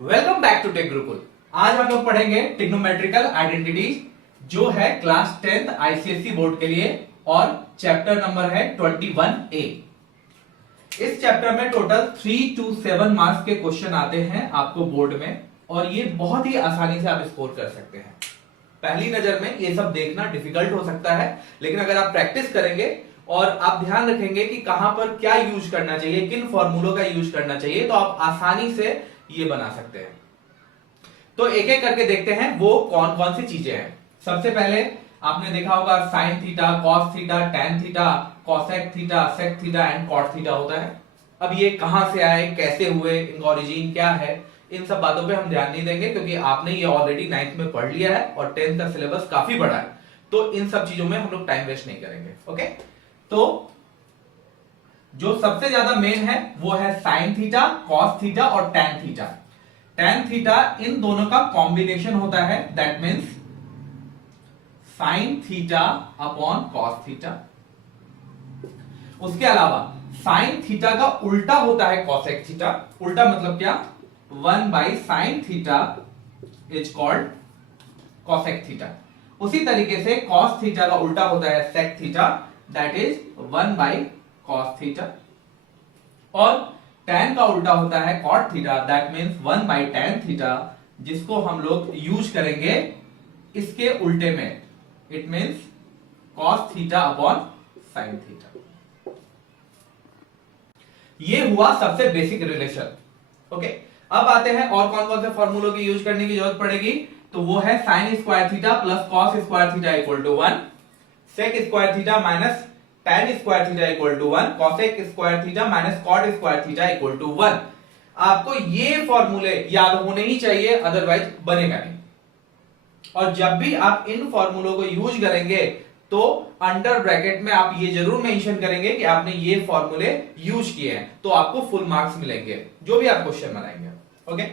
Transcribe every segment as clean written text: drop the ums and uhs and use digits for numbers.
Welcome back to tech Gurukul. आज हम लोग पढ़ेंगे ट्रिग्नोमेट्रिकल आइडेंटिटीज जो है क्लास 10th आईसीएसई बोर्ड के लिए और चैप्टर नंबर है 21A। इस चैप्टर में टोटल 3 to 7 मार्क्स के क्वेश्चन आते हैं आपको बोर्ड में और ये बहुत ही आसानी से आप स्कोर कर सकते हैं। पहली नजर में ये सब देखना डिफिकल्ट हो सकता है, लेकिन अगर आप प्रैक्टिस करेंगे और आप ध्यान रखेंगे कि कहां पर क्या यूज करना चाहिए, किन फॉर्मूलों का यूज करना चाहिए, तो आप आसानी से ये बना सकते हैं। तो एक एक करके देखते हैं वो कौन कौन सी चीजें हैं। सबसे पहले आपने देखा होगा sine theta, cos theta, tan theta, cosec theta, sec theta and cot theta होता है। अब ये कहां से आए, कैसे हुए, इनका ओरिजिन क्या है, इन सब बातों पे हम ध्यान नहीं देंगे क्योंकि आपने ये ऑलरेडी 9th में पढ़ लिया है और 10th का सिलेबस काफी बड़ा है, तो इन सब चीजों में हम लोग टाइम वेस्ट नहीं करेंगे। ओके, तो जो सबसे ज्यादा मेन है वो है साइन थीटा, कॉस थीटा और tan theta. Tan theta in दोनों का कॉम्बिनेशन होता है, that means sine theta upon cos theta. उसके अलावा साइन थीटा का उल्टा होता है कॉसेक थीटा। उल्टा मतलब क्या? 1/sin theta is called cosec theta. उसी तरीके से कॉस थीटा का उल्टा होता है sec theta, that is 1/cos theta. और टैन का उल्टा होता है cot theta, that means 1/tan theta, जिसको हम लोग यूज करेंगे इसके उल्टे में, it means cos theta upon sin theta. ये हुआ सबसे बेसिक रिलेशन। ओके, अब आते हैं और कौन कौन से फॉर्मूलों की यूज करने की जरूरत पड़ेगी। तो वो है sine square theta plus cos square theta equal to 1, sec square theta minus tan square theta equal to 1, cosec square theta minus cot square theta equal to 1। आपको ये फॉर्मूले याद होने ही चाहिए, अदरवाइज बनेगा नहीं। और जब भी आप इन फॉर्मूलों को यूज करेंगे तो अंडर ब्रैकेट में आप ये जरूर मेंशन करेंगे कि आपने ये फॉर्मूले यूज किए हैं, तो आपको फुल मार्क्स मिलेंगे जो भी आप क्वेश्चन बनाएंगे। ओके,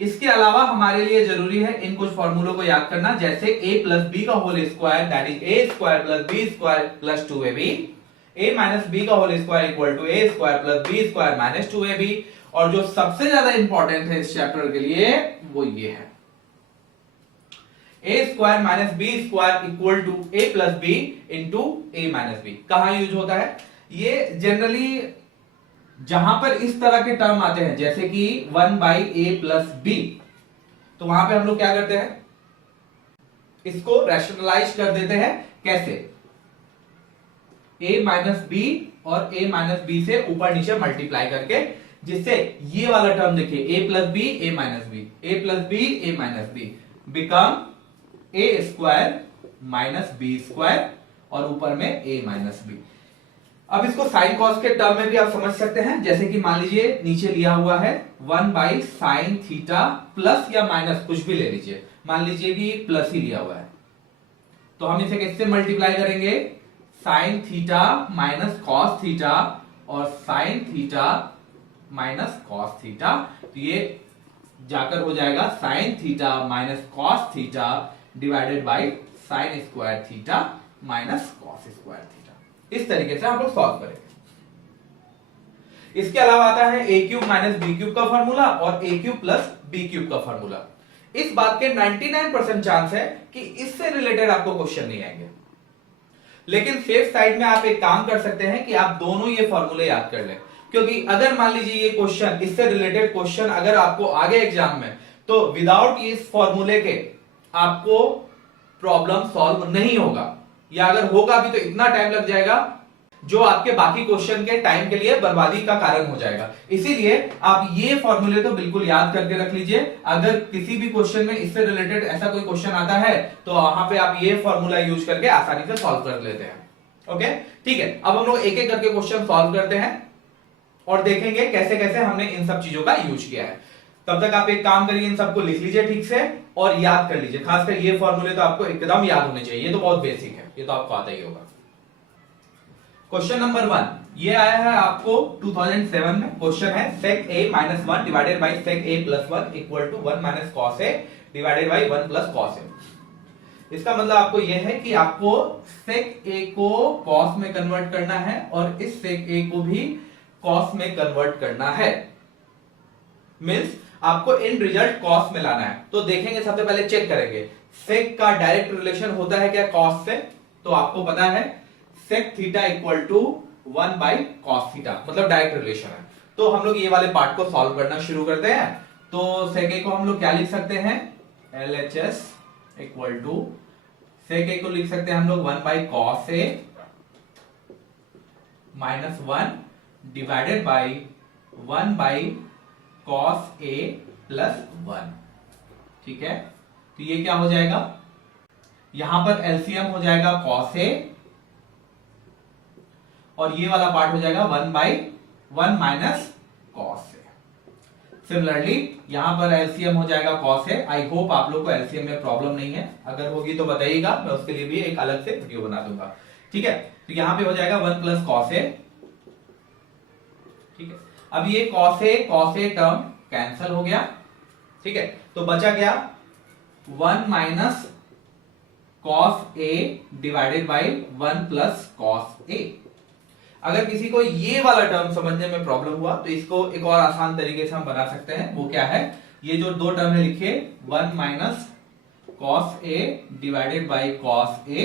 इसके अलावा हमारे लिए जरूरी है इन कुछ फॉर्मूलों को याद करना, जैसे a प्लस बी का whole square that is a square plus B square plus 2ab, a minus B का whole square equal to a square plus B square minus 2ab। और जो सबसे ज्यादा इंपॉर्टेंट है इस चैप्टर के लिए वो ये है, a square minus B square equal to a plus B into a minus B. कहां यूज होता है ये? जनरली जहां पर इस तरह के टर्म आते हैं जैसे कि 1/a प्लस बी, तो वहां पे हम लोग क्या करते हैं, इसको रैशनलाइज कर देते हैं। कैसे? a माइनस बी और a माइनस बी से ऊपर नीचे मल्टीप्लाई करके, जिससे ये वाला टर्म देखिए a plus B a minus B, a plus B a minus B become a square minus B square और ऊपर में a माइनस बी। अब इसको साइन कॉस के टर्म में भी आप समझ सकते हैं, जैसे कि मान लीजिए नीचे लिया हुआ है 1/sin थीटा प्लस या माइनस कुछ भी ले लीजिए, मान लीजिए कि प्लस ही लिया हुआ है, तो हम इसे किससे मल्टीप्लाई करेंगे? Sine theta minus cos theta और sine theta minus cos theta, तो ये जाकर हो जाएगा sine theta minus cos theta divided by sine square theta minus cos square theta. इस तरीके से हम लोग सॉल्व करेंगे। इसके अलावा आता है a cube minus B cube का फॉर्मूला और a cube plus B cube का फॉर्मूला। इस बात के 99% चांस है कि इससे रिलेटेड आपको क्वेश्चन नहीं आएंगे, लेकिन सेफ साइड में आप एक काम कर सकते हैं कि आप दोनों ये फॉर्मूले याद कर लें, क्योंकि अगर मान लीजिए ये क्वेश्चन, इससे रिलेटेड क्वेश्चन अगर आपको आगे एग्जाम में, तो विदाउट इस फॉर्मूले के आपको प्रॉब्लम सॉल्व नहीं होगा, या अगर होगा भी तो इतना टाइम लग जाएगा जो आपके बाकी क्वेश्चन के टाइम के लिए बर्बादी का कारण हो जाएगा। इसीलिए आप ये फॉर्मूले तो बिल्कुल याद करके रख लीजिए। अगर किसी भी क्वेश्चन में इससे रिलेटेड ऐसा कोई क्वेश्चन आता है तो वहां पे आप ये फॉर्मूला यूज करके आसानी से सॉल्व कर लेते हैं। ओके, ठीक है। अब हम लोग एक एक करके क्वेश्चन सॉल्व करते हैं और देखेंगे कैसे कैसे हमने इन सब चीजों का यूज किया है। तब तक आप एक काम करिए, इन सबको लिख लीजिए ठीक से और याद कर लीजिए। खासकर ये फॉर्मूले तो आपको एकदम याद होने चाहिए, ये तो बहुत बेसिक है, ये तो आपको आता ही होगा। क्वेश्चन नंबर 1 ये आया है आपको 2007 में। क्वेश्चन है sec a minus 1 divided by sec a plus 1 equal to 1 minus cos a divided by 1 plus cos a। इसका मतलब आपको यह है कि आपको sec a को cos में कन्वर्ट करना है और इस sec a को भी cos में कन्वर्ट करना है। मीन्स आपको इन रिजल्ट कॉस में लाना है। तो देखेंगे, सबसे पहले चेक करेंगे सेक का डायरेक्ट रिलेशन होता है क्या कॉस से। तो आपको पता है sec theta equal to 1 by cos theta, मतलब डायरेक्ट रिलेशन है। तो हम लोग ये वाले पार्ट को सॉल्व करना शुरू करते हैं। तो सेक ए को हम लोग क्या लिख सकते हैं, LHS इक्वल टू सेक ए को लिख सकते हैं हम लोग 1 by cos A minus 1 divided by 1 by cos A plus 1। ठीक है, तो ये क्या हो जाएगा, यहां पर एलसीएम हो जाएगा कॉस ए और ये वाला पार्ट हो जाएगा 1 by 1 minus cos A. Similarly यहां पर एलसीएम हो जाएगा कॉस ए। आई होप आप लोग को एलसीएम में प्रॉब्लम नहीं है, अगर होगी तो बताइएगा, मैं उसके लिए भी एक अलग से वीडियो बना दूंगा। ठीक है, तो यहां पे हो जाएगा 1 प्लस कॉस ए। ठीक है, अब ये कॉस ए टर्म कैंसल हो गया। ठीक है, तो बचा क्या 1 minus cos A divided by 1 plus cos A. अगर किसी को ये वाला टर्म समझने में प्रॉब्लम हुआ तो इसको एक और आसान तरीके से हम बना सकते हैं। वो क्या है, ये जो दो टर्म है लिखिए 1 minus cos A divided by cos A,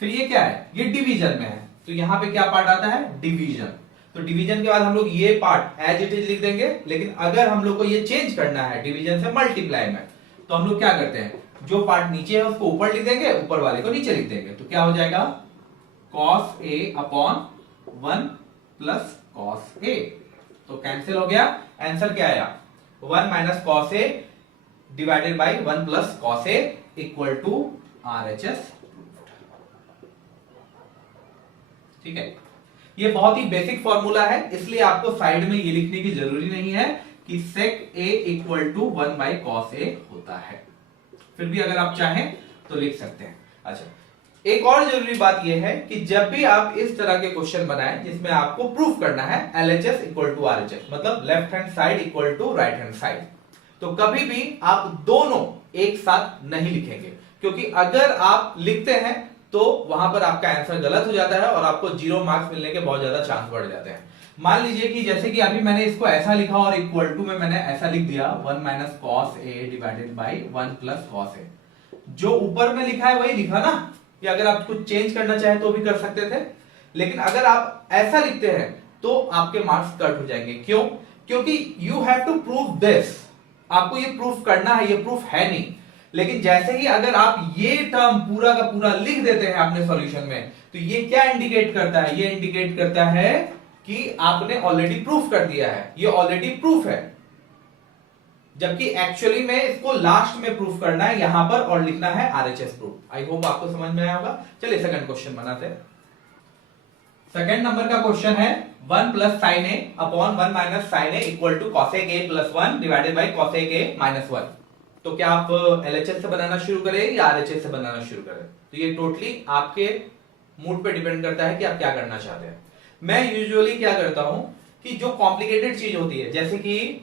फिर ये क्या है, ये डिवीजन में है, तो यहां पे क्या पार्ट आता है, डिवीजन। तो डिवीजन के बाद हम लोग ये पार्ट एज इट इज लिख देंगे। लेकिन अगर हम लोग को ये चेंज करना है डिवीजन से मल्टीप्लाई में, तो हम लोग क्या करते हैं, जो पार्ट नीचे है उसको ऊपर लिख देंगे, ऊपर वाले को नीचे लिख देंगे। तो क्या हो जाएगा cos A upon 1 plus cos A, तो कैंसिल हो गया। आंसर क्या आया 1 minus cos A divided by 1 plus cos A equal to RHS। ठीक है, ये बहुत ही बेसिक फॉर्मूला है, इसलिए आपको साइड में ये लिखने की जरूरी नहीं है कि सेक ए इक्वल टू 1 बाई कॉस ए होता है। फिर भी अगर आप चाहें तो लिख सकते हैं। अच्छा, एक और जरूरी बात यह है कि जब भी आप इस तरह के क्वेश्चन बनाएं जिसमें आपको प्रूफ करना है LHS इक्वल टू RHS, मतलब left hand side equal to right hand side, तो कभी भी आप दोनों एक साथ नहीं लिखेंगे, क्योंकि अगर आप लिखते हैं तो वहां पर आपका आंसर गलत हो जाता है और आपको 0 मार्क्स मिलने के बहुत ज्यादा चांस बढ़ जाते हैं। मान लीजिए कि जैसे कि अभी मैंने इसको ऐसा लिखा और इक्वल टू में मैंने ऐसा लिख दिया 1 minus cos A divided by 1 plus cos A, जो ऊपर में लिखा है वही लिखा ना, या अगर आप कुछ चेंज करना चाहे तो भी कर सकते थे। लेकिन अगर आप ऐसा लिखते हैं तो आपके मार्क्स कट हो जाएंगे। क्यों, क्योंकि you have to prove this, आपको ये प्रूफ करना है, ये प्रूफ है नहीं। लेकिन जैसे ही अगर आप ये टर्म पूरा का पूरा लिख देते हैं अपने सॉल्यूशन में, तो ये क्या इंडिकेट करता है, ये इंडिकेट करता है कि आपने ऑलरेडी प्रूफ कर दिया है, ये ऑलरेडी प्रूफ है। जबकि एक्चुअली में इसको लास्ट में प्रूफ करना है यहां पर और लिखना है RHS प्रूफ। आई होप आपको समझ में आया होगा। चलिए सेकंड क्वेश्चन बनाते हैं। सेकंड नंबर का क्वेश्चन है 1 plus sine A upon 1 minus sine A equal to cosec A plus 1 divided by cosec A minus 1। तो क्या आप LHS से बनाना शुरू करें या RHS से बनाना शुरू करें, तो ये टोटली आपके मूड पे डिपेंड करता है कि आप क्या करना चाहते हैं। मैं यूजुअली क्या करता हूं कि जो कॉम्प्लिकेटेड चीज होती है, जैसे कि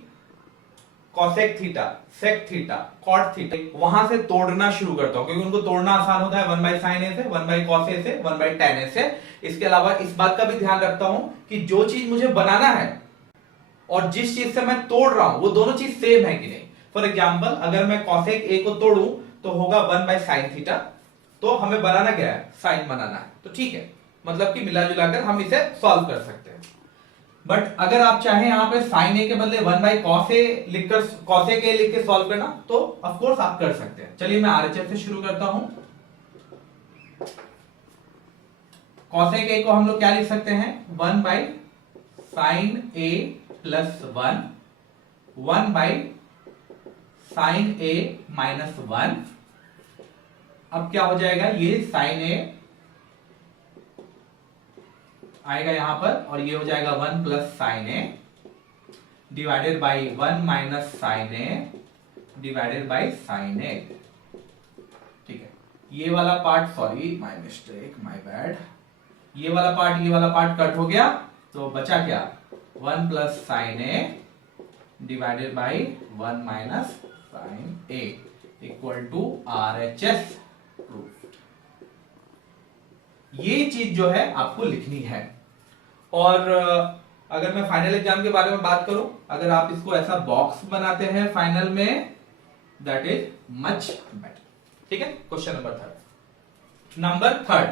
cosec theta, sec theta, cot theta, वहां से तोड़ना शुरू करता हूं, क्योंकि उनको तोड़ना आसान होता है 1 बाई साइन ए से, 1 बाई कॉस ए से, 1 बाई टेन ए से। इसके अलावा इस बात का भी ध्यान रखता हूं कि जो चीज मुझे बनाना है और जिस चीज से मैं तोड़ रहा हूं वो दोनों चीज सेम है कि नहीं। फॉर एग्जाम्पल, अगर मैं कॉसेक ए को तोड़ूं तो होगा 1 बाई साइन थीटा, तो हमें बनाना क्या है, साइन बनाना है, तो ठीक है, मतलब कि मिला जुलाकर हम इसे सॉल्व कर सकते हैं। बट अगर आप चाहें यहां पे साइन ए के बदले 1 बाई कॉस ए लिखकर कॉसेक ए लिख के सॉल्व करना, तो ऑफ कोर्स आप कर सकते हैं। चलिए मैं RHS से शुरू करता हूं। कॉसेक ए को हम लोग क्या लिख सकते हैं, 1 by sine A plus 1, 1 by sine A minus 1। अब क्या हो जाएगा, ये साइन ए आएगा यहां पर और ये हो जाएगा 1 plus sine A divided by 1 minus sine A divided by sine A. ठीक है, ये वाला part, sorry my mistake, my bad, ये वाला पार्ट कट हो गया, तो बचा क्या 1 plus sine A divided by 1 minus sine A equal to RHS proof. ये चीज जो है आपको लिखनी है। और अगर मैं फाइनल एग्जाम के बारे में बात करूं, अगर आप इसको ऐसा बॉक्स बनाते हैं फाइनल में, दैट इज मच बेटर। ठीक है, question number third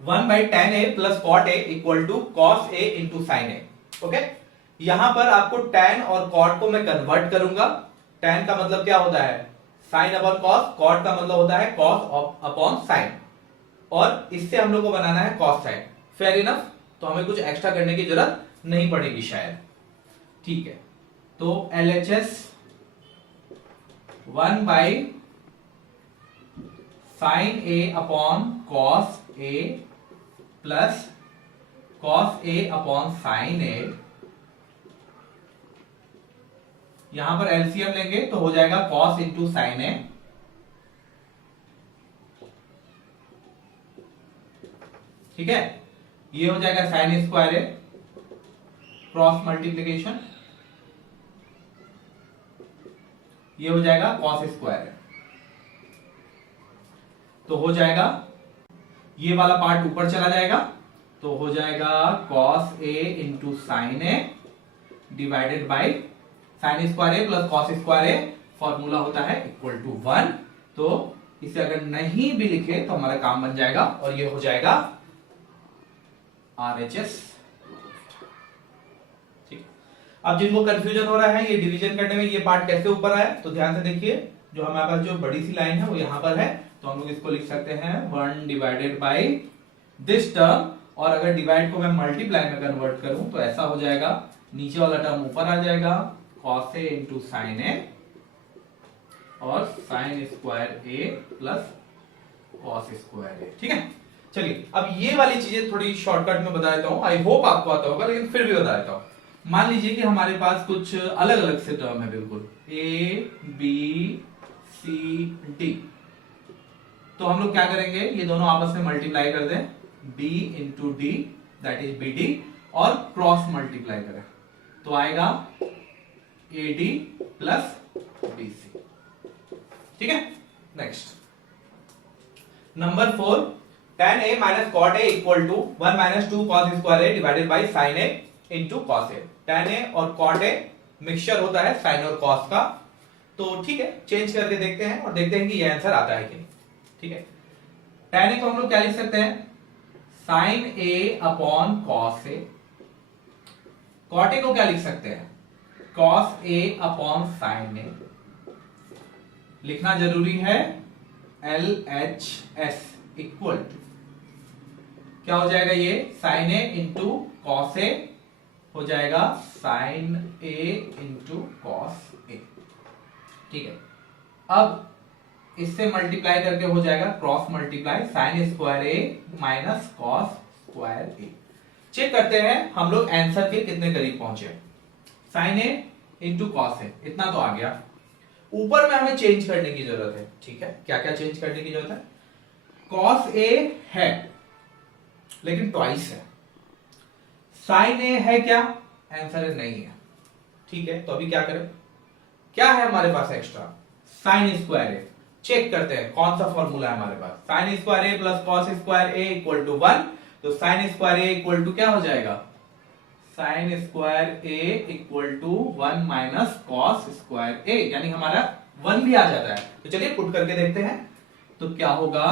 1/tan a plus cot a equal to cos a into sine A. Okay, यहां पर आपको tan और cot को मैं कन्वर्ट करूंगा। tan का मतलब क्या होता है, साइन अपॉन कॉस, cot का मतलब होता है कॉस अपॉन साइन, और इससे हम लोग को बनाना है कॉस साइन। फेयर इनफ, तो हमें कुछ एक्स्ट्रा करने की जरूरत नहीं पड़ेगी शायद। ठीक है, तो LHS 1 sign A upon cos A plus cos A upon sine ए, यहां पर एलसीएम लेंगे तो हो जाएगा कॉस इंटू साइन ए, ठीक है। ये हो जाएगा साइन स्क्वायर ए, क्रॉस मल्टीप्लीकेशन, ये हो जाएगा कॉस स्क्वायर ए, तो हो जाएगा ये वाला पार्ट ऊपर चला जाएगा, तो हो जाएगा cos A into sine A divided by sine square A plus cos square A, formula होता है इक्वल टू 1। तो इसे अगर नहीं भी लिखे तो हमारा काम बन जाएगा, और ये हो जाएगा RHS। ठीक, अब जिनको कंफ्यूजन हो रहा है ये डिवीजन करने में, ये पार्ट कैसे ऊपर आया, तो ध्यान से देखिए, जो हमारे पास जो बड़ी सी लाइन है वो यहां पर है, तो हम लोग इसको लिख सकते हैं 1 डिवाइडेड बाई दिस टर्म, और अगर डिवाइड को मैं मल्टीप्लाई में कन्वर्ट करूं तो ऐसा हो जाएगा, नीचे वाला टर्म ऊपर आ जाएगा cos a इंटू साइन ए और साइन स्क्वायर ए प्लस कॉस स्क्वायर ए। ठीक है, चलिए अब ये वाली चीजें थोड़ी शॉर्टकट में बता देता हूं, आई होप आपको आता होगा, लेकिन फिर भी बता देता हूं। मान लीजिए कि हमारे पास कुछ अलग अलग से टर्म है, बिल्कुल A B C D, तो हम लोग क्या करेंगे, ये दोनों आपस में मल्टीप्लाई कर दें, B into D that is BD, और क्रॉस मल्टीप्लाई करें तो आएगा AD प्लस BC। ठीक है, next number 4 tan a minus cot a equal to 1 minus 2 cos square a divided by sin a into cos a। tan a और cot a mixture होता है sin और cos का, तो ठीक है, चेंज करके देखते हैं और देखते हैं कि ये आंसर आता है कि नहीं। ठीक है, tan a को हम लोग क्या लिख सकते हैं, sin a upon cos a, cot a को क्या लिख सकते हैं, cos a upon sin a, लिखना जरूरी है LHS इक्वल टू क्या हो जाएगा, ये sin a into cos A हो जाएगा sin a into cos A. ठीक है, अब इससे मल्टीप्लाई करके हो जाएगा cross multiply sin square A minus cos square A. Check करते हैं हम लोग आंसर के कितने करीब पहुंचे। sin a into cos A, इतना तो आ गया, ऊपर में हमें चेंज करने की जरूरत है। ठीक है, क्या क्या चेंज करने की जरूरत है, cos a है लेकिन ट्वाइस है, sin a है क्या, आंसर नहीं है। ठीक है, तो अभी क्या करें, क्या है हमारे पास extra, sin square A, check करते हैं कौन सा फॉर्मूला है हमारे पास, sin square A plus cos square A equal to 1, तो sin square A equal to क्या हो जाएगा, sin square A equal to 1 minus cos square A, यानी हमारा 1 भी आ जाता है। तो चलिए पुट करके देखते हैं, तो क्या होगा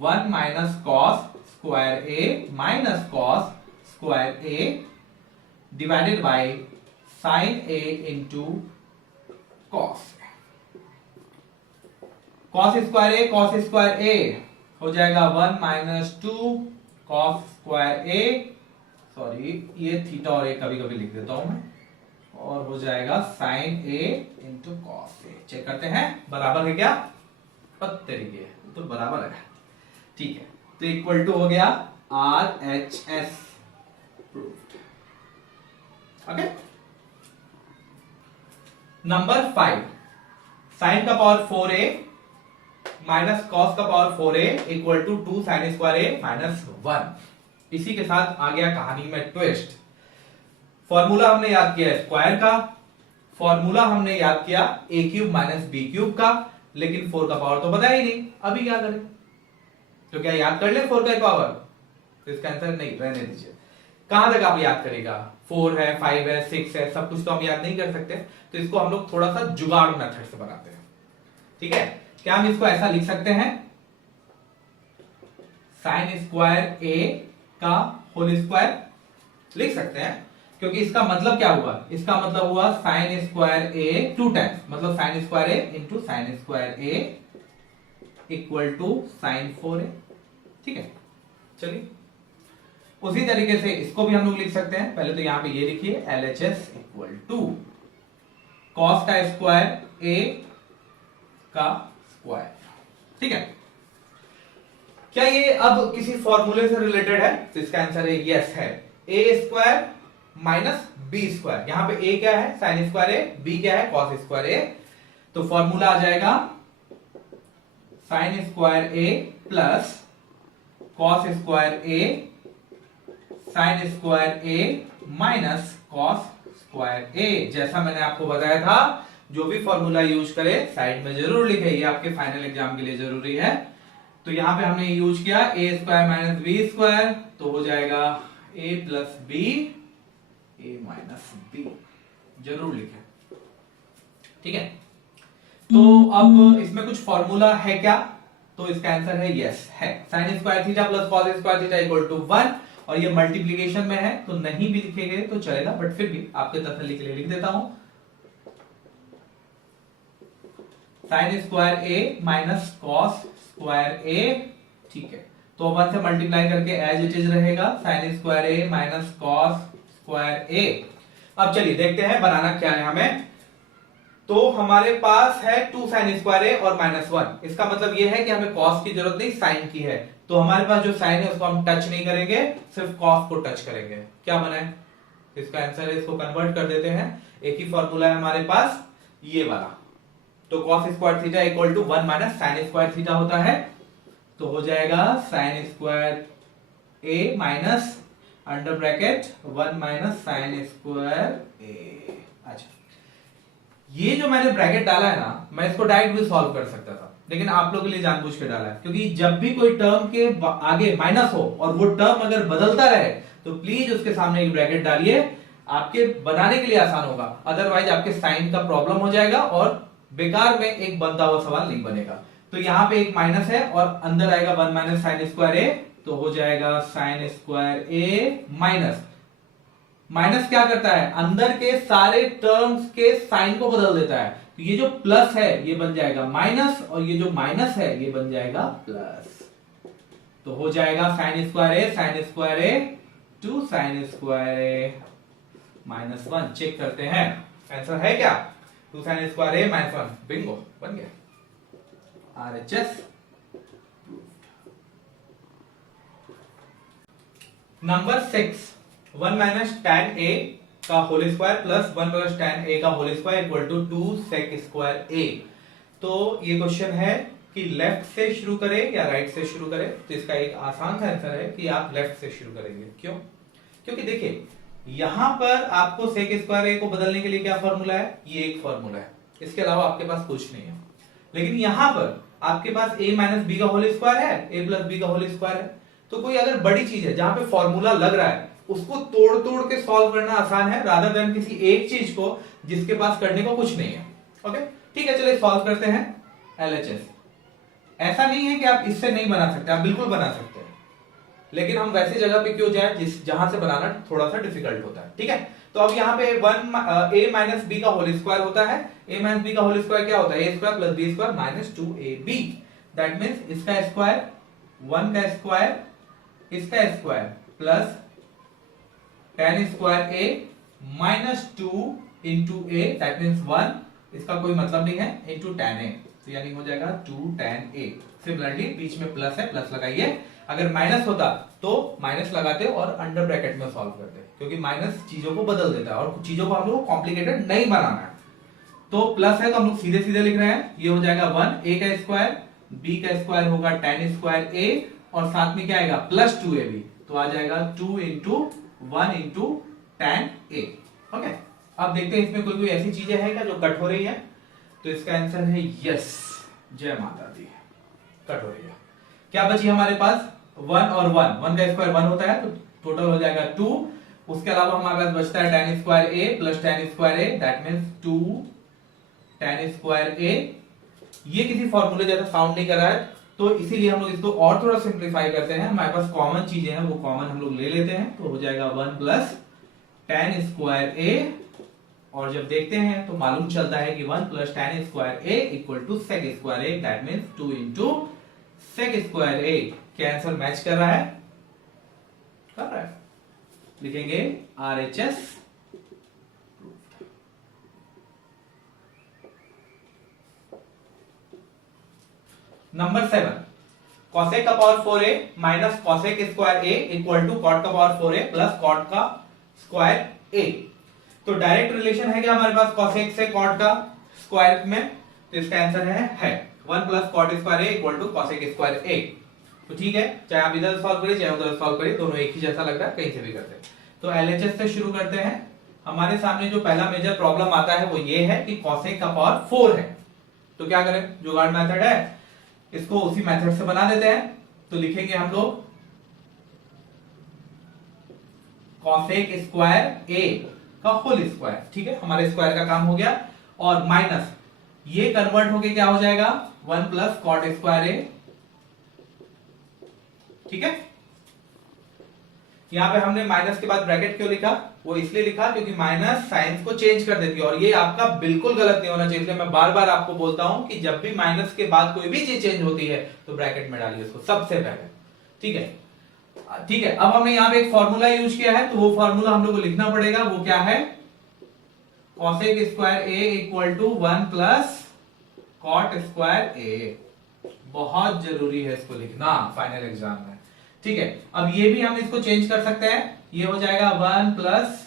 1 minus cos square A minus cos square A divided by sine A into cos. Cos square A हो जाएगा 1 minus 2 cos square A, sorry ये थीटा और ए कभी कभी लिख देता हूं मैं, और हो जाएगा sign A into cos A. Check करते हैं बराबर है क्या, तरीके तो बराबर है। ठीक है, तो इक्वल टू हो गया RHS proved. Okay, number 5 sine का पावर 4a माइनस कॉस का power 4a equal to 2 sine square A minus 1। इसी के साथ आ गया कहानी में ट्विस्ट। फॉर्मूला हमने याद किया स्क्वायर का, फॉर्मूला हमने याद किया a cube minus b cube का, लेकिन 4 का पावर तो पता ही नहीं, अभी क्या करें, तो क्या याद कर ले 4 का पावर, तो इसका आंसर नहीं, रहने दीजिए। कहां तक आप याद करेगा, 4 है, 5 है, 6 है, सब कुछ तो हम याद नहीं कर सकते, तो इसको हम लोग थोड़ा सा जुगाड़ मेथड से बनाते हैं। ठीक है, क्या हम इसको ऐसा लिख सकते हैं, साइन स्क्वायर ए का होल स्क्वायर लिख सकते हैं, क्योंकि इसका मतलब क्या हुआ, इसका मतलब हुआ साइन स्क्वायर ए 2 टाइम्स, मतलब sine square A into sine square A equal to sine 4a। ठीक है, चलिए उसी तरीके से इसको भी हम लोग लिख सकते हैं। पहले तो यहां पे ये लिखिए LHS इक्वल टू कॉस का स्क्वायर ए का स्क्वायर। ठीक है, क्या ये अब किसी फॉर्मूले से रिलेटेड है, तो इसका आंसर है यस है, ए स्क्वायर माइनस बी स्क्वायर। यहां पे ए क्या है, साइन स्क्वायर ए, बी क्या है, कॉस स्क्वायर ए, तो फॉर्मूला आ जाएगा साइन स्क्वायर ए प्लस कॉस स्क्वायर ए साइन स्क्वायर ए माइनस कॉस स्क्वायर ए। जैसा मैंने आपको बताया था, जो भी फॉर्मूला यूज करे साइड में जरूर लिखे, ये आपके फाइनल एग्जाम के लिए जरूरी है। तो यहां पे हमने यूज किया ए स्क्वायर माइनस बी स्क्वायर, तो हो जाएगा ए प्लस बी ए माइनस बी, जरूर लिखे। ठीक है, तो अब इसमें कुछ फॉर्मूला है क्या, तो इसका आंसर है यस है, sine square theta plus cos square theta equal to 1, और ये मल्टीप्लीकेशन में है तो नहीं भी लिखेंगे तो चलेगा, बट फिर भी आपके तसल्ली के लिए लिख देता हूं, साइन स्क्वायर ए माइनस कॉस स्क्वायर ए। ठीक है, तो 1 से मल्टीप्लाई करके एज इट इज रहेगा, sign square A minus cos square A. अब चलिए देखते हैं बनाना क्या है हमें। तो हमारे पास है 2 साइन स्क्वायर ए और -1, इसका मतलब ये है कि हमें कॉस की जरूरत नहीं, साइन की है, तो हमारे पास जो साइन है उसको हम टच नहीं करेंगे, सिर्फ कॉस को टच करेंगे। क्या बना है, इसका आंसर है, इसको कन्वर्ट कर देते हैं, एक ही फॉर्मूला है हमारे पास ये वाला, तो cos square theta equal to 1 minus sine square theta होता है, तो हो जाएगा sine square A minus under bracket 1 minus sine square A. अच्छा, ये जो मैंने ब्रैकेट डाला है ना, मैं इसको डायरेक्ट भी सॉल्व कर सकता था, लेकिन आप लोगों के लिए जानबूझ के डाला है, क्योंकि जब भी कोई टर्म के आगे माइनस हो और वो टर्म अगर बदलता रहे तो प्लीज उसके सामने एक ब्रैकेट डालिए, आपके बनाने के लिए आसान होगा, अदरवाइज आपके साइन का प्रॉब्लम हो जाएगा और बेकार में एक बनता हुआ सवाल नहीं बनेगा। तो यहां पे एक माइनस है और अंदर आएगा 1 माइनस साइन स्क्वायर ए, तो हो जाएगा साइन स्क्वायर ए माइनस, माइनस क्या करता है, अंदर के सारे टर्म्स के साइन को बदल देता है, तो ये जो प्लस है ये बन जाएगा माइनस, और ये जो माइनस है ये बन जाएगा प्लस, तो हो जाएगा sine square A 2 sine square A -1। Check करते हैं आंसर है क्या, 2 साइन स्क्वायर ए -1, बिंगो बन गया, RHS। Number 6, 1 minus tan a का whole square plus 1 plus tan a का whole square equal to 2 sec square a। तो ये क्वेश्चन है कि लेफ्ट से शुरू करें या राइट से शुरू करें, तो इसका एक आसान सा आंसर है कि आप लेफ्ट से शुरू करेंगे। क्यों, क्योंकि देखिए यहां पर आपको sec स्क्वायर a को बदलने के लिए क्या फॉर्मूला है, ये एक फॉर्मूला है, इसके अलावा आपके पास कुछ नहीं है। लेकिन यहां पर आपके पास a माइनस बी का होल स्क्वायर है, a प्लस बी का होल स्क्वायर है, तो कोई अगर बड़ी चीज है जहां पे फॉर्मूला लग रहा है उसको तोड़ तोड़ के सॉल्व करना आसान है, रादर देन किसी एक चीज को जिसके पास करने को कुछ नहीं है। ओके, ठीक है, चलिए सॉल्व करते हैं LHS। ऐसा नहीं है कि आप इससे नहीं बना सकते, आप बिल्कुल बना सकते हैं, लेकिन हम वैसी जगह पे क्यों जाए जहां से बनाना थोड़ा सा डिफिकल्ट होता है। ठीक है, तो अब यहाँ पे a माइनस बी का होल स्क्वायर होता है, a माइनस बी का होल स्क्वायर क्या होता है, a square plus B square minus 2ab। That means इसका स्क्वायर 1 का स्क्वायर इसका square plus tan square a minus 2 into a, that means 1, इसका कोई मतलब नहीं है, इंटू tan a, तो यानी हो जाएगा 2 tan a। सिमिलरली बीच में प्लस है, प्लस लगाइए, अगर माइनस होता तो माइनस लगाते और अंडर ब्रैकेट में सॉल्व करते, क्योंकि माइनस चीजों को बदल देता है और कुछ चीजों को हम लोग कॉम्प्लिकेटेड नहीं बनाना है। तो प्लस है तो हम लोग सीधे सीधे लिख रहे हैं, ये हो जाएगा 1 a का स्क्वायर, b का स्क्वायर होगा tan स्क्वायर a, और साथ में क्या आएगा प्लस 2ab, तो आ जाएगा 2 into 1 into tan a। Okay, अब देखते हैं इसमें कोई कोई ऐसी चीजें हैं क्या जो कट हो रही है, तो इसका आंसर है यस, जय माता दी, कट हो रही है। क्या बची हमारे पास 1 और 1, 1 का स्क्वायर 1 होता है, तो टोटल हो जाएगा 2। उसके अलावा हमारे पास बचता है tan square a plus tan square a, that means 2 tan square a। ये किसी फॉर्मूले जैसा साउंड नहीं कर रहा है, तो इसीलिए हम लोग इसको और थोड़ा सिंप्लीफाई करते हैं। हमारे पास कॉमन चीजें हैं, वो कॉमन हम लोग ले लेते हैं, तो हो जाएगा 1 प्लस tan स्क्वायर a। और जब देखते हैं तो मालूम चलता है कि 1 plus tan square a equal to sec square a, that means 2 into sec square a। क्या आंसर मैच कर रहा है? कर रहा है। लिखेंगे RHS। नंबर 7, cosec का power 4a minus cosec square a equal to cot का पावर 4a प्लस cot का स्क्वायर a। तो डायरेक्ट रिलेशन है क्या हमारे पास cosec से cot का स्क्वायर में? तो इसका आंसर है 1 plus cot square a equal to cosec square a। तो ठीक है, चाहे आप इधर सॉल्व करिए चाहे उधर सॉल्व करिए, दोनों एक ही जैसा लग रहा है, कहीं से भी करते हैं। तो LHS से शुरू करते हैं। हमारे सामने जो पहला मेजर प्रॉब्लम आता है वो ये है कि cosec का पावर 4 है। तो क्या करें? जुगाड़ मेथड है, इसको उसी मेथड से बना देते हैं। तो लिखेंगे हम लोग cosec स्क्वायर a का होल स्क्वायर। ठीक है, हमारे स्क्वायर का काम हो गया। और माइनस ये कन्वर्ट होके क्या हो जाएगा 1 प्लस cot स्क्वायर a। ठीक है, यहां पे हमने माइनस के बाद ब्रैकेट क्यों लिखा? वो इसलिए लिखा क्योंकि माइनस साइंस को चेंज कर देती है, और ये आपका बिल्कुल गलत नहीं होना चाहिए। इसलिए मैं बार बार आपको बोलता हूं कि जब भी माइनस के बाद कोई भी चीज चेंज होती है तो ब्रैकेट में डालिए उसको सबसे पहले। ठीक है, ठीक है। अब हमने यहाँ पे एक फॉर्मूला यूज किया है, तो वो फॉर्मूला हम लोग को लिखना पड़ेगा। वो क्या है? cosec square a equal to 1 plus cot square a। बहुत जरूरी है इसको लिखना फाइनल एग्जाम में। ठीक है, अब ये भी हम इसको चेंज कर सकते हैं। ये हो जाएगा 1 प्लस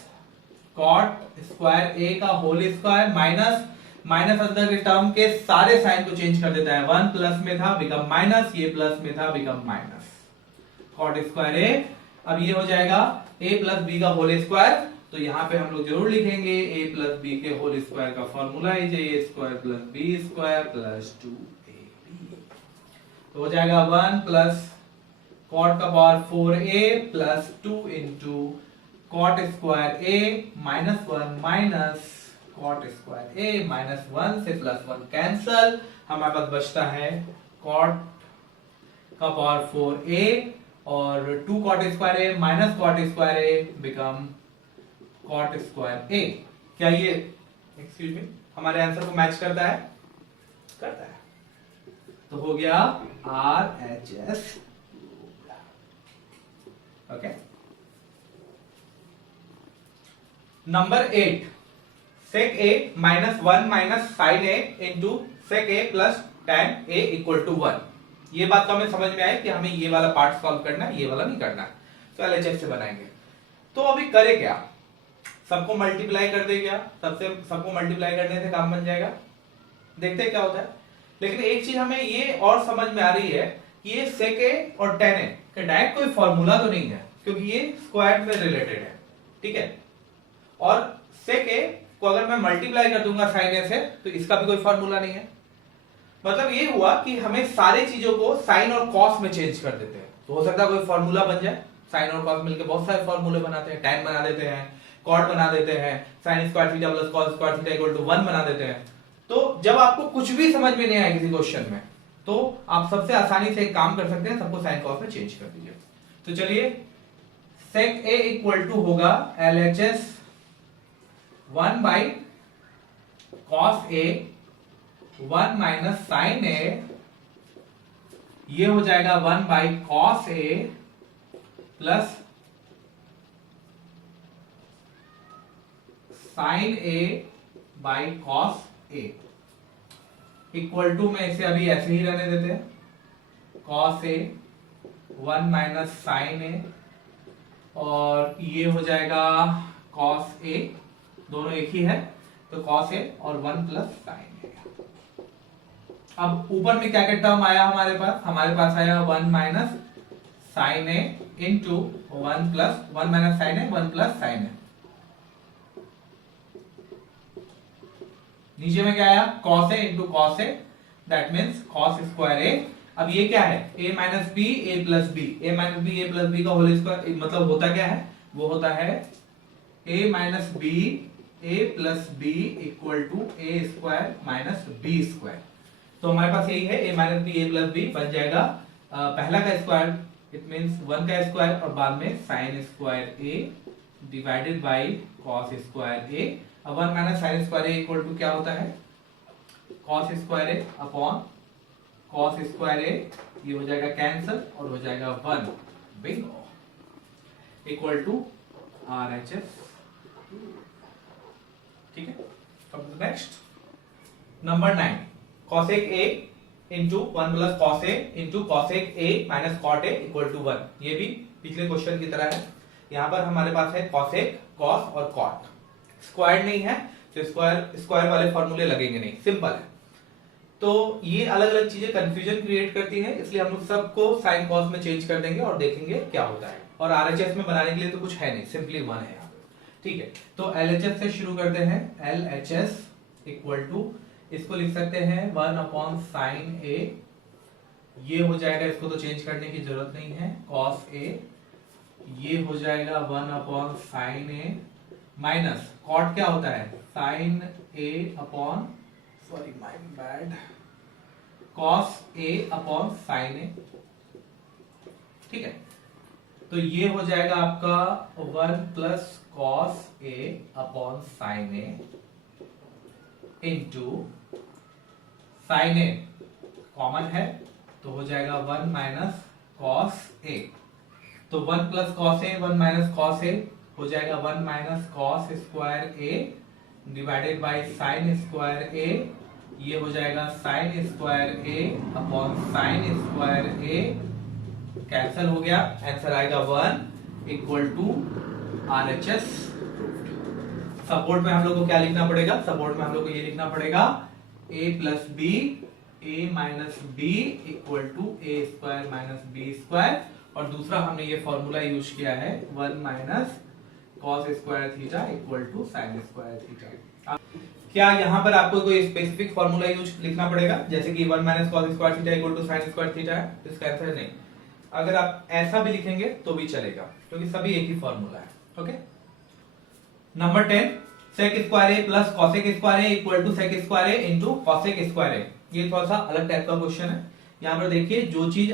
cot स्क्वायर a का होल स्क्वायर माइनस माइनस अंदर के टर्म के सारे साइन को चेंज कर देता है। 1 प्लस में था बिकम माइनस, ये प्लस में था become minus, cot square a। अब ये हो जाएगा a प्लस b का होल स्क्वायर। तो यहां पे हम लोग जरूर लिखेंगे a प्लस b के होल स्क्वायर का फॉर्मूला है a square plus b square plus 2ab। तो हो जाएगा 1 प्लस cot का power 4a plus 2 into cot square a minus 1 minus cot square a minus 1 से प्लस 1 कैंसल, हमारे पास बचता है cot का पावर 4a और 2 cot square a minus cot square a become cot square a। क्या ये excuse me हमारे answer को मैच करता है? करता है। तो हो गया RHS। Okay, number 8, sec a minus 1 minus sin a into sec a plus tan a equal to 1। ये बात तो हमें समझ में आई कि हमें ये वाला पार्ट सॉल्व करना है, ये वाला नहीं करना है। तो LHS से बनाएंगे। तो अभी करे क्या? सबको मल्टीप्लाई कर दे क्या? सबको मल्टीप्लाई करने से काम बन जाएगा। देखते हैं क्या होता है। लेकिन एक चीज हमें ये और समझ में आ रही है कि ये sec a और tan a का डायरेक्ट कोई फॉर्मूला तो नहीं है, क्योंकि ये स्क्वायर में रिलेटेड है। ठीक है, और sec a को अगर मैं मल्टीप्लाई कर दूंगा sin a से तो इसका भी कोई फॉर्मूला नहीं है। मतलब ये हुआ कि हमें सारी चीजों को साइन और कॉस में चेंज कर देते हैं। तो हो सकता है कोई फॉर्मूला बन जाए, साइन और कॉस मिलकर बहुत सारे फॉर्मूले बनाते हैं, tan बना देते हैं, cot बना देते हैं, sin square theta plus cos square theta equal to 1 बना देते हैं। तो जब आपको कुछ भी समझ में नहीं आए किसी क्वेश्चन में, तो आप सबसे आसानी से एक काम कर सकते हैं, सबको साइन कॉस में चेंज कर दीजिए। तो चलिए, sec a इक्वल टू होगा LHS 1 by cos a 1 minus sin a, ये हो जाएगा 1 by cos a plus sin a by cos a equal to में इसे अभी ऐसे ही रहने देते हैं, cos a 1 minus sin a, और ये हो जाएगा cos a, दोनों एक ही है तो cos a और 1 प्लस sin a। अब ऊपर में क्या क्या टर्म आया हमारे पास आया 1 minus sin a into 1 plus 1 minus sin a 1 plus sin a। नीचे में क्या आया cos a into cos a, that means cos square a अब ये क्या है, a minus B A plus B, A minus B A plus B का whole square, मतलब होता क्या है, वो होता है a minus B A plus B equal to A square minus B square. तो हमारे पास यही है, a minus B A plus B बन जाएगा पहला का स्क्वायर, इट मींस 1 का स्क्वायर और बाद में sine square A divided by cos square A. अब 1 minus sine square A equal to क्या होता है, cos square A upon cos square A, ये हो जाएगा कैंसल और हो जाएगा 1, बिंगो, इक्वल टू RHS। ठीक है, अब next number 9, cosec a into 1 plus cos a into cosec a minus cot a equal to 1। ये भी पिछले क्वेश्चन की तरह है, यहां पर हमारे पास है cosec, cos और cot, स्क्वायर नहीं है तो स्क्वायर वाले फॉर्मूले लगेंगे नहीं, सिंपल है। तो ये अलग अलग चीजें कंफ्यूजन क्रिएट करती है, इसलिए हम लोग सबको साइन कॉस में चेंज कर देंगे और देखेंगे क्या होता है। और RHS में बनाने के लिए तो कुछ है नहीं, सिंपली 1 है यहाँ, ठीक है। तो LHS से शुरू करते हैं, LHS इक्वल टू, इसको लिख सकते हैं 1 अपॉन साइन ए, ये हो जाएगा, इसको तो चेंज करने की जरूरत नहीं है, कॉस ए, ये हो जाएगा 1 upon sine A minus cot क्या होता है, sine A upon, sorry my bad, cos A upon sine A, ठीक है। तो ये हो जाएगा आपका 1 plus cos A upon sine A into sine A common है तो हो जाएगा 1 माइनस कॉस ए, तो 1 plus cos A 1 minus cos A हो जाएगा 1 minus cos square A divided by sine square A, ये हो जाएगा sine square A upon sine square A, cancel हो गया, आंसर आएगा 1 इक्वल टू RHS। सपोर्ट में हम लोग को क्या लिखना पड़ेगा, सपोर्ट में हम लोग को ये लिखना पड़ेगा a plus B A minus b equal to A square minus B square, और दूसरा हमने ये फॉर्मूला यूज किया है 1 minus cos square theta equal to sine square theta. क्या यहाँ पर आपको कोई स्पेसिफिक फॉर्मूला यूज लिखना पड़ेगा, जैसे कि 1 minus cos square theta equal to sine square theta है, इसका आंसर नहीं। अगर आप ऐसा भी लिखेंगे तो भी चलेगा, क्योंकि सभी एक ही फॉर्मूला है, okay. Number 10, sec square A plus cosec square A equal to sec square A into cosec square A. ये थोड़ा सा अलग टाइप का क्वेश्चन है। यहाँ पर देखिए, जो चीज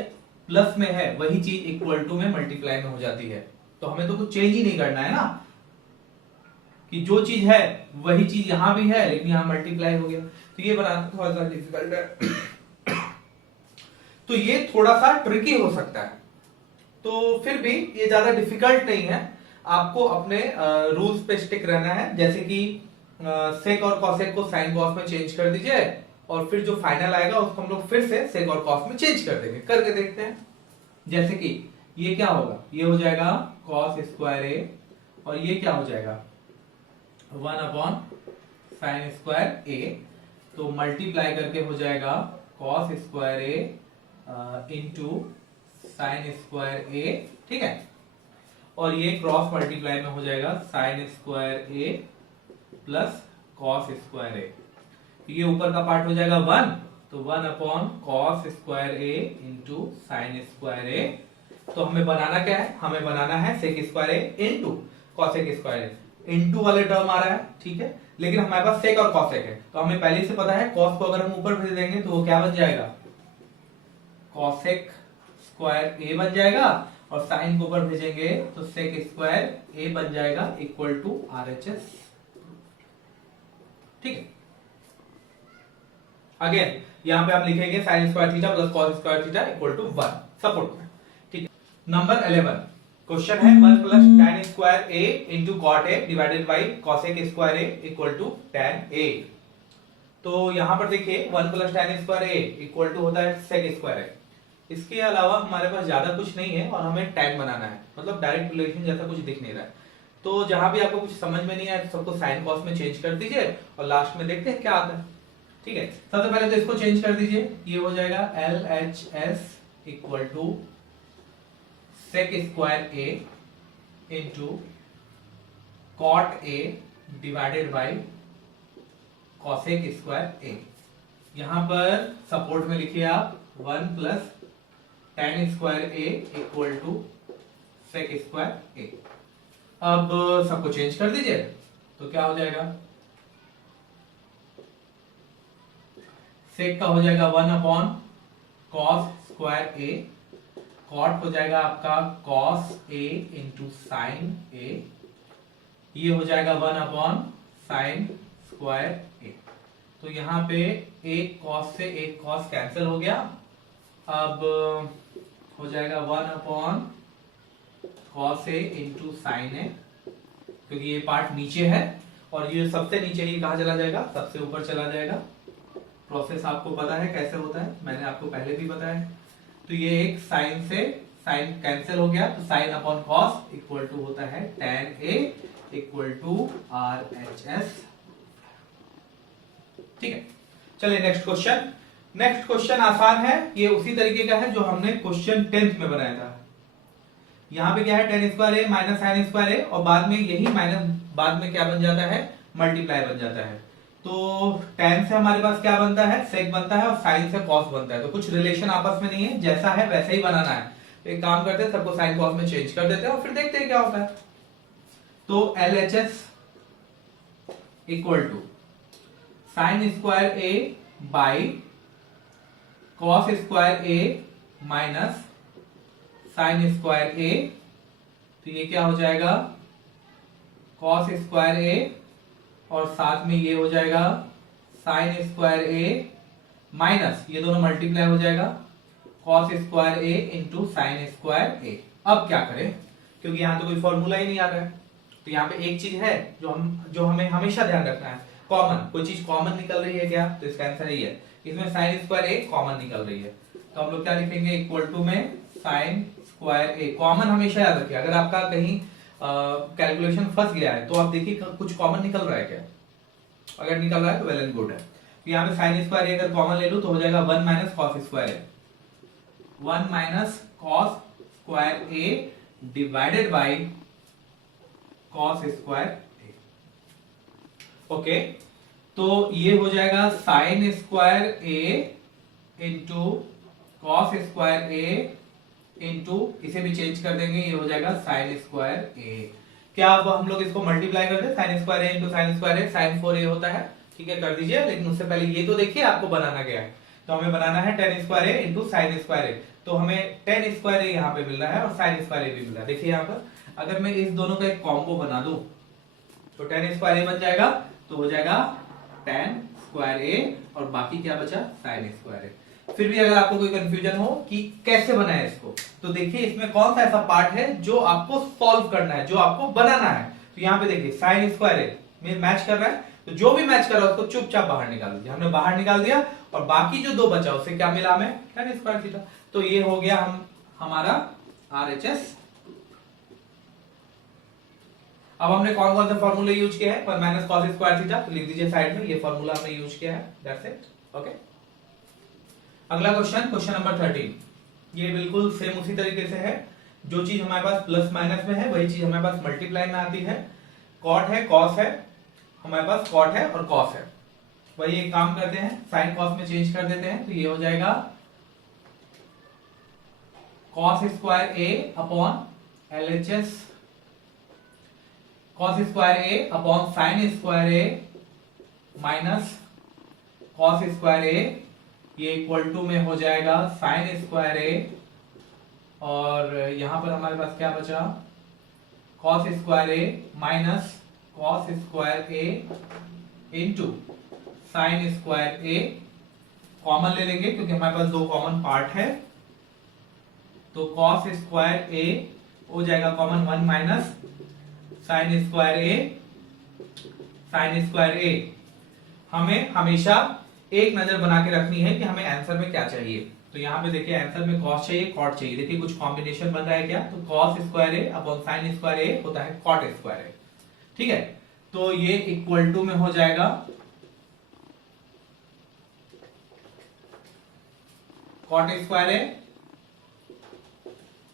प्लस में है वही चीज इक्वल टू में मल्टीप्लाई में हो जाती है, तो हमें तो कुछ चेंज ही नहीं करना है ना, कि जो चीज है वही चीज यहां भी है लेकिन यहां मल्टीप्लाई हो गया, तो ये बनाना थोड़ा सा डिफिकल्ट है। तो ये थोड़ा सा ट्रिकी हो सकता है, तो फिर भी ये ज्यादा डिफिकल्ट नहीं है, आपको अपने रूल्स पे स्टिक रहना है। जैसे कि सेक और कॉसेक को साइन कॉस में चेंज कर दीजिए, और फिर जो फाइनल आएगा उसको हम लोग फिर से सेक और कॉस में चेंज कर देंगे, करके देखते हैं। जैसे कि ये क्या होगा, ये हो जाएगा कॉस स्क्वायर ए, और ये क्या हो जाएगा 1 अपॉन साइन स्क्वायर ए, तो मल्टीप्लाई करके हो जाएगा कॉस स्क्वायर ए इंटू साइन स्क्वायर ए, ठीक है। और ये क्रॉस मल्टीप्लाई में हो जाएगा sine square A plus cos square A, ये ऊपर का पार्ट हो जाएगा 1, तो 1 upon cos square A into sine square A. तो हमें बनाना क्या है, हमें बनाना है सेक स्क्वायर ए इंटू कॉसेक स्क्वायर ए, इंटू वाले टर्म आ रहा है, ठीक है, लेकिन हमारे पास सेक और कॉसेक है, तो हमें पहले से पता है कॉस को अगर हम ऊपर भेज देंगे तो वो क्या बन जाएगा, कॉसेक स्क्वायर ए बन जाएगा, और साइन को ऊपर भेजेंगे तो सेक स्क्वायर ए बन जाएगा इक्वल टू RHS, ठीक है। अगेन यहां पे आप लिखेंगे sine square theta plus cos square theta equal to 1 support में, ठीक है। नंबर 11 क्वेश्चन है 1 plus tan square A into cot A divided by cosec square A equal to tan a. तो यहां पर देखिए 1 plus tan square A equal to होता है सेक स्क्वायर ए, इसके अलावा हमारे पास ज्यादा कुछ नहीं है और हमें tan बनाना है, मतलब डायरेक्ट रिलेशन जैसा कुछ दिख नहीं रहा है। तो जहां भी आपको कुछ समझ में नहीं आया तो सबको साइन कॉस में चेंज कर दीजिए और लास्ट में देखते हैं क्या आता है, ठीक है। सबसे पहले तो इसको चेंज कर दीजिए, ये हो जाएगा LHS equal to sec square A into cot A divided by cosec square A. यहां पर सपोर्ट में लिखिए आप 1 plus tan square A equal to sec square A. अब सबको चेंज कर दीजिए तो क्या हो जाएगा, सेक का हो जाएगा 1 अपॉन कॉस स्क्वायर ए, कॉट हो जाएगा आपका कॉस ए इंटू साइन ए, ये हो जाएगा 1 अपॉन साइन स्क्वायर ए। तो यहाँ पे एक कॉस से एक कॉस कैंसिल हो गया। अब हो जाएगा 1 upon cos A into sine ए, क्योंकि ये पार्ट नीचे है और ये सबसे नीचे ही कहा चला जाएगा, सबसे ऊपर चला जाएगा। प्रोसेस आपको पता है कैसे होता है, मैंने आपको पहले भी बताया है। तो ये एक साइन से साइन कैंसिल हो गया, तो sine upon cos equal to होता है tan a equal to RHS। ठीक है, चलिए नेक्स्ट क्वेश्चन। नेक्स्ट क्वेश्चन आसान है, ये उसी तरीके का है जो हमने क्वेश्चन 10th में बनाया था। यहाँ पे क्या है, tan स्क्वायर ए माइनस साइन स्क्वायर ए, और बाद में यही माइनस बाद में क्या बन जाता है, मल्टीप्लाई बन जाता है। तो tan से हमारे पास क्या बनता है, सेक बनता है, और साइन से कॉस बनता है। तो कुछ रिलेशन आपस में नहीं है, जैसा है वैसा ही बनाना है। तो एक काम करते हैं, सबको साइन कॉस में चेंज कर देते हैं और फिर देखते हैं क्या होता है। तो LHS equal to sine square A by cos square A minus sine square A. तो ये क्या हो जाएगा, कॉस स्क्वायर ए, और साथ में ये हो जाएगा साइन स्क्वायर ए माइनस, ये दोनों मल्टीप्लाई हो जाएगा, cos square A into sine square A. अब क्या करें, क्योंकि यहाँ तो कोई फॉर्मूला ही नहीं आ रहा है। तो यहाँ पे एक चीज है जो हमें हमेशा ध्यान रखना है, कॉमन, कोई चीज कॉमन निकल रही है क्या, तो इसका आंसर यही है, इसमें साइन स्क्वायर ए कॉमन निकल रही है। तो हम लोग क्या लिखेंगे, इक्वल टू में साइन स्क्वायर ए। कॉमन हमेशा याद रखिए, अगर आपका कहीं कैलकुलेशन फंस गया है तो आप देखिए कुछ कॉमन निकल रहा है क्या, अगर निकल रहा है तो वेल एंड गुड है। तो यहाँ पे साइन स्क्वायर ए अगर कॉमन ले लूं तो हो जाएगा 1 minus cos square A, 1 minus cos square A divided by cos square A. Okay, तो ये हो जाएगा साइन स्क्वायर ए इंटू कॉस स्क्वायर ए इंटू, इसे भी चेंज कर देंगे, ये हो जाएगा साइन स्क्वायर ए। क्या अब हम लोग इसको मल्टीप्लाई कर दे, साइन स्क्वायर ए इंटू साइन स्क्वायर ए, साइन 4a होता है। ठीक है, कर दीजिए, लेकिन उससे पहले ये तो देखिए आपको बनाना क्या है। तो हमें बनाना है tan square A into sine square A. तो हमें tan स्क्वायर ए यहाँ पे मिल रहा है और साइन स्क्वायर ए भी मिल रहा है। देखिए यहाँ पर अगर मैं इस दोनों का एक कॉम्बो बना दूं तो tan स्क्वायर ए बन जाएगा, तो हो जाएगा tan स्क्वायर ए, और बाकी क्या बचा, साइन स्क्वायर ए। फिर भी अगर आपको कोई कंफ्यूजन हो कि कैसे बनाए इसको, तो देखिए इसमें कौन सा ऐसा पार्ट है जो आपको सॉल्व करना है, जो आपको बनाना है। तो यहाँ पे देखिए साइन स्क्वायर ए में मैच कर रहा है, तो जो भी मैच कर रहा है उसको चुपचाप बाहर निकाल दीजिए। हमने बाहर निकाल दिया, और बाकी जो दो बचा उससे क्या मिला हमें, tan स्क्वायर थीटा। तो ये हो गया हमारा RHS। अब हमने कौन कौन से फॉर्मूले यूज किया है, पर माइनस कॉस स्क्वायर थीटा, तो लिख दीजिए साइड में, ये फॉर्मूला हमने यूज किया है, दैट्स इट। ओके, अगला क्वेश्चन, क्वेश्चन नंबर 13। ये बिल्कुल सेम उसी तरीके से है, जो चीज हमारे पास प्लस माइनस में है वही चीज हमारे पास मल्टीप्लाई में आती है। कॉट है, कॉस है, हमारे पास कॉट है और कॉस है। वही एक काम करते हैं, साइन कॉस में चेंज कर देते हैं, तो ये हो जाएगा cos square A upon LHS, cos square A upon sine square A minus cos square A, ये इक्वल टू में हो जाएगा साइन स्क्वायर ए, और यहां पर हमारे पास क्या बचा, कॉस स्क्वायर ए माइनस कॉस स्क्वायर ए इंटू साइन स्क्वायर ए। कॉमन ले लेंगे क्योंकि हमारे पास दो कॉमन पार्ट है, तो कॉस स्क्वायर ए हो जाएगा कॉमन 1 माइनस साइन स्क्वायर ए, साइन स्क्वायर ए। हमें हमेशा एक नजर बना के रखनी है कि हमें आंसर में क्या चाहिए। तो यहाँ पे देखिए आंसर में कॉस चाहिए, कॉट चाहिए। देखिए कुछ कॉम्बिनेशन बन रहा है क्या, तो cos square A upon sine square ए होता है कॉट स्क्वायर ए। ठीक है, तो ये इक्वल टू में हो जाएगा कॉट स्क्वायर ए,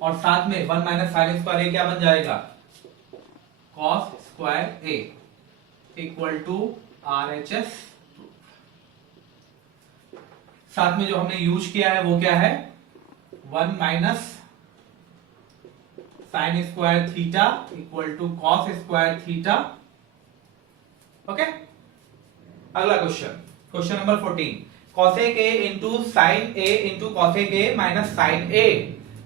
और साथ में 1 माइनस साइन स्क्वायर ए क्या बन जाएगा, cos square A equal to RHS। साथ में जो हमने यूज किया है वो क्या है, 1 minus sine square theta equal to cos square theta. Okay, अगला question, question number 14, cosec A into sine A into cosec A minus sine A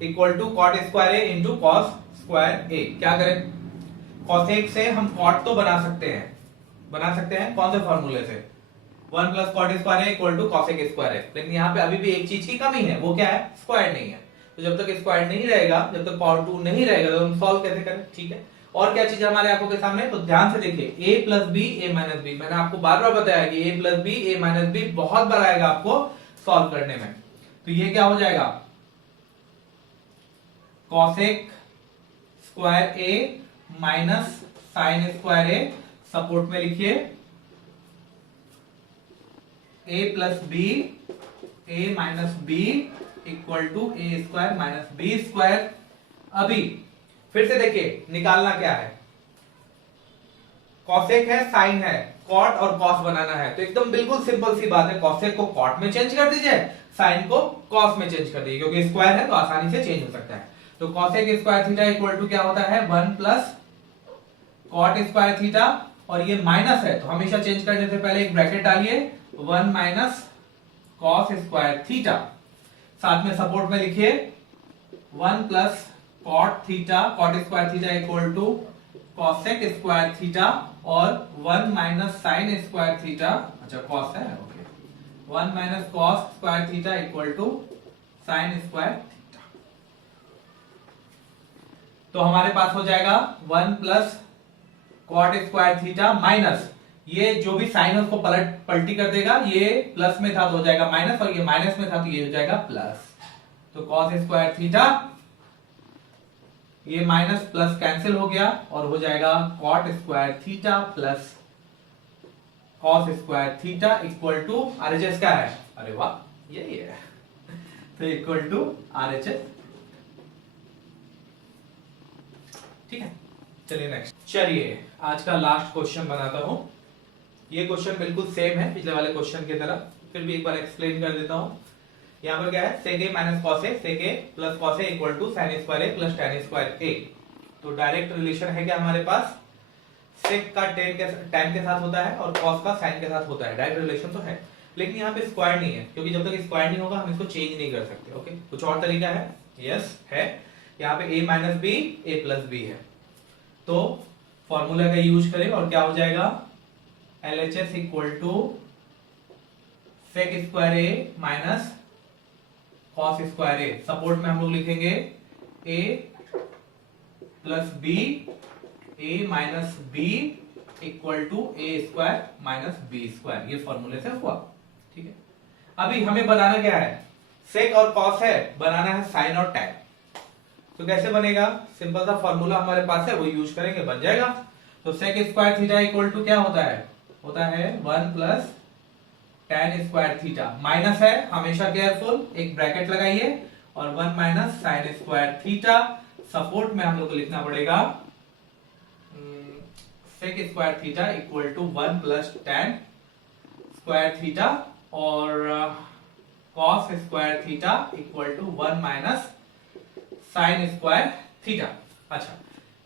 equal to cot square A into cos square A. क्या करें, cosec से हम cot तो बना सकते हैं कौन से फॉर्मूले से, 1 plus cot square A equal to cosec square A. लेकिन यहाँ पे अभी भी एक चीज की कमी है, वो क्या है, स्क्वायर नहीं है। तो जब तक स्क्वायर नहीं रहेगा, जब तक पावर 2 नहीं रहेगा, तो हम सॉल्व कैसे करें, ठीक है। और क्या चीज हमारे आंखों के सामने, तो ध्यान से देखिए, a plus B A minus b, मैंने आपको बार बार बताया कि a plus B A minus b बहुत बार आएगा आपको सॉल्व करने में। तो ये क्या हो जाएगा, cosec square A minus sine square a, support में लिखिए a plus B A minus b equal to A square minus B square. अभी फिर से देखिए, निकालना क्या है, कॉसेक है, साइन है, कॉट और कॉस बनाना है। तो एकदम बिल्कुल सिंपल सी बात है, कॉसेक को कॉट में चेंज कर दीजिए, साइन को कॉस में चेंज कर दीजिए, क्योंकि स्क्वायर है तो आसानी से चेंज हो सकता है। तो cosec square theta equal to क्या होता है, 1 प्लस कॉट स्क्वायर थीटा, और ये माइनस है तो हमेशा चेंज करने से पहले एक ब्रैकेट डालिए, 1 माइनस कॉस स्क्वायर थीटा, साथ में सपोर्ट में लिखिए 1 plus cot theta, cot square theta equal to cosec square theta, और 1 माइनस साइन स्क्वायर थीटा, अच्छा कॉस है, okay, 1 minus cos square theta equal to sine square theta. तो हमारे पास हो जाएगा 1 plus cot square theta minus, ये जो भी साइन है उसको पलटी कर देगा, ये प्लस में था तो हो जाएगा माइनस, और ये माइनस में था तो ये हो जाएगा प्लस। तो कॉस स्क्वायर थीटा, ये माइनस प्लस कैंसिल हो गया और हो जाएगा cot square theta plus cos square theta equal to RHS क्या है, अरे वाह यही है, तो इक्वल टू आरएचएस। ठीक है, चलिए नेक्स्ट, चलिए आज का लास्ट क्वेश्चन बनाता हूं। ये क्वेश्चन बिल्कुल सेम है पिछले वाले क्वेश्चन की तरह, फिर भी एक बार एक्सप्लेन कर देता हूं। यहाँ पर क्या है, sec A minus cos A, sec A plus cos A equal to sine square A plus tan square A. तो डायरेक्ट रिलेशन है क्या हमारे पास, सेक का टैन के साथ होता है और कॉस का साइन के साथ होता है, डायरेक्ट रिलेशन तो है। लेकिन यहाँ पे स्क्वायर नहीं है, क्योंकि जब तक स्क्वायर नहीं होगा हम इसको चेंज नहीं कर सकते। ओके, कुछ और तरीका है, यस है, यहाँ पे a minus B A plus b है, तो फॉर्मूला का यूज करें और क्या हो जाएगा, LHS equal to sec square A minus cos square a. Support में हम लोग लिखेंगे a plus B A minus b equal to A square minus B square, ये फॉर्मूले से हुआ। ठीक है, अभी हमें बनाना क्या है, सेक और कॉस है, बनाना है साइन और टैन। तो कैसे बनेगा, सिंपल सा फॉर्मूला हमारे पास है वो यूज करेंगे, बन जाएगा। तो sec square theta equal to क्या होता है 1 plus tan square theta, minus है हमेशा केयरफुल, एक ब्रैकेट लगाइए, और 1 minus sine square theta, support में हम लोग को लिखना पड़ेगा sec square theta equal to 1 plus tan square theta, और cos square theta equal to 1 minus sine square theta. अच्छा,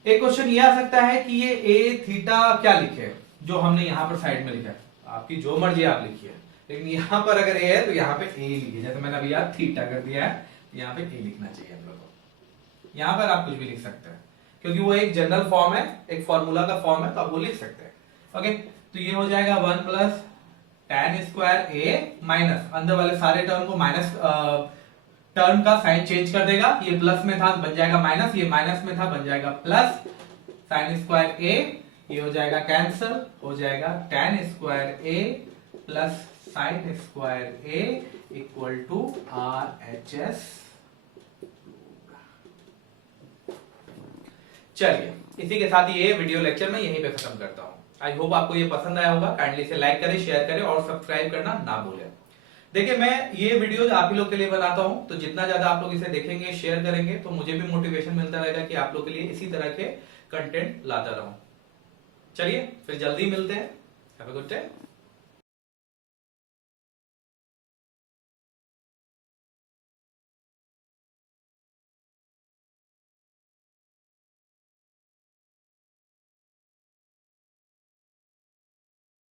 एक क्वेश्चन ये आ सकता है कि ये ए थीटा क्या लिखे, जो हमने यहां पर साइड में लिखा है, आपकी जो मर्जी आप लिखिए, लेकिन यहां पर अगर ए है तो यहां पे ए लिखिए, जैसे मैंने अभी यार थीटा कर दिया है, यहां पे ए लिखना चाहिए हम लोग को। यहां पर आप कुछ भी लिख सकते हैं, क्योंकि वो एक जनरल फॉर्म है, एक फॉर्मूला का फॉर्म है, तो आप वो लिख सकते हैं। ओके, तो ये हो जाएगा 1 प्लस टैन स्क्वायर ए माइनस, अंदर वाले सारे टर्म को माइनस, टर्म का साइन चेंज कर देगा, ये प्लस में था बन जाएगा माइनस, ये माइनस में था बन जाएगा प्लस, साइन स्क्वायर ए, ये हो जाएगा कैंसल, हो जाएगा tan square A plus sine square A equal to RHS। चलिए, इसी के साथ ये वीडियो लेक्चर मैं यहीं पे खत्म करता हूं। आई होप आपको ये पसंद आया होगा, काइंडली इसे लाइक करें, शेयर करें और सब्सक्राइब करना ना भूलें। देखिए, मैं ये वीडियो आप ही लोग के लिए बनाता हूं, तो जितना ज्यादा आप लोग इसे देखेंगे, शेयर करेंगे, तो मुझे भी मोटिवेशन मिलता रहेगा कि आप लोग के लिए इसी तरह के कंटेंट लाता रहूं। चलिए, फिर जल्दी मिलते हैं। Have a good day.